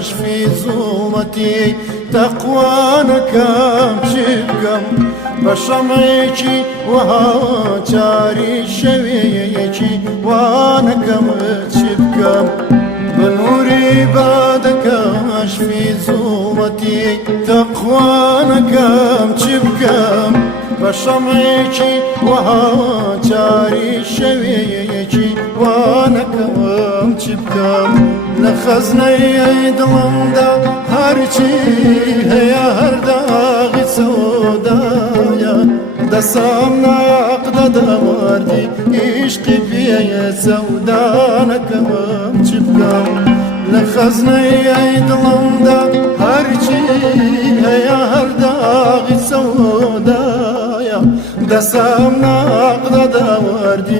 كشفي ظلمتي تقوانكم شبكم بشمعيكي وهاجاري شويكي وانكم شبكم بنوري بعدك كشفي ظلمتي تقوانكم شبكم بشمعيكي وهاجاري شويكي وانكم شبكم لخزني دلمدا هرچی هيا هرداغ سودايا دسام نقد دمردي عشقي فيا سودانكم شبكم لخزني دلمدا هرچی هيا هرداغ سودايا دسام نقد دمردي